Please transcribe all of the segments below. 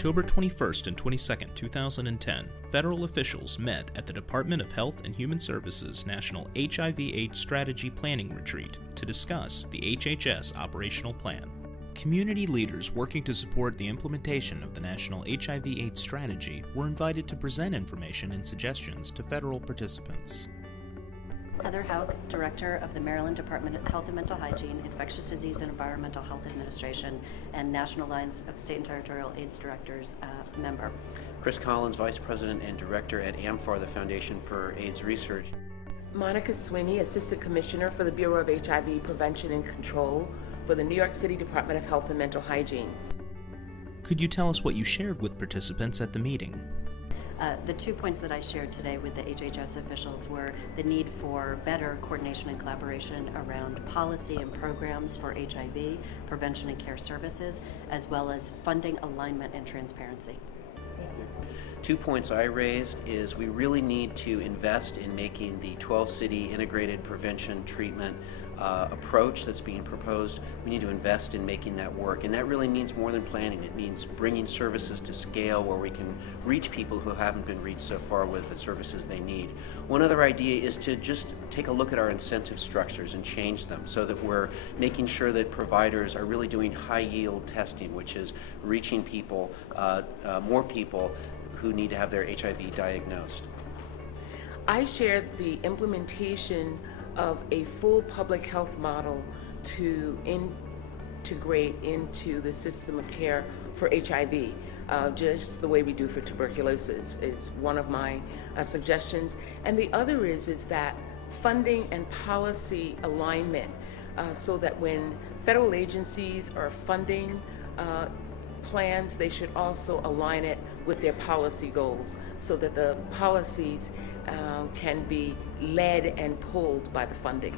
October 21st and 22nd, 2010, federal officials met at the Department of Health and Human Services National HIV/AIDS Strategy Planning Retreat to discuss the HHS operational plan. Community leaders working to support the implementation of the National HIV/AIDS Strategy were invited to present information and suggestions to federal participants. Heather Hauk, Director of the Maryland Department of Health and Mental Hygiene, Infectious Disease and Environmental Health Administration, and National Alliance of State and Territorial AIDS Directors member. Chris Collins, Vice President and Director at AMFAR, the Foundation for AIDS Research. Monica Sweeney, Assistant Commissioner for the Bureau of HIV Prevention and Control for the New York City Department of Health and Mental Hygiene. Could you tell us what you shared with participants at the meeting? The 2 points that I shared today with the HHS officials were the need for better coordination and collaboration around policy and programs for HIV, prevention and care services, as well as funding alignment and transparency. 2 points I raised is we really need to invest in making the 12-city integrated prevention treatment approach that's being proposed. We need to invest in making that work, and that really means more than planning. It means bringing services to scale where we can reach people who haven't been reached so far with the services they need. One other idea is to just take a look at our incentive structures and change them so that we're making sure that providers are really doing high-yield testing, which is reaching people, more people who need to have their HIV diagnosed. I shared the implementation of a full public health model to integrate into the system of care for HIV, just the way we do for tuberculosis is one of my suggestions. And the other is that funding and policy alignment so that when federal agencies are funding plans, they should also align it with their policy goals so that the policies can be led and pulled by the funding.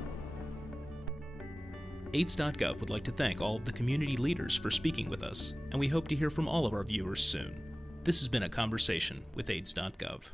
AIDS.gov would like to thank all of the community leaders for speaking with us, and we hope to hear from all of our viewers soon. This has been a conversation with AIDS.gov.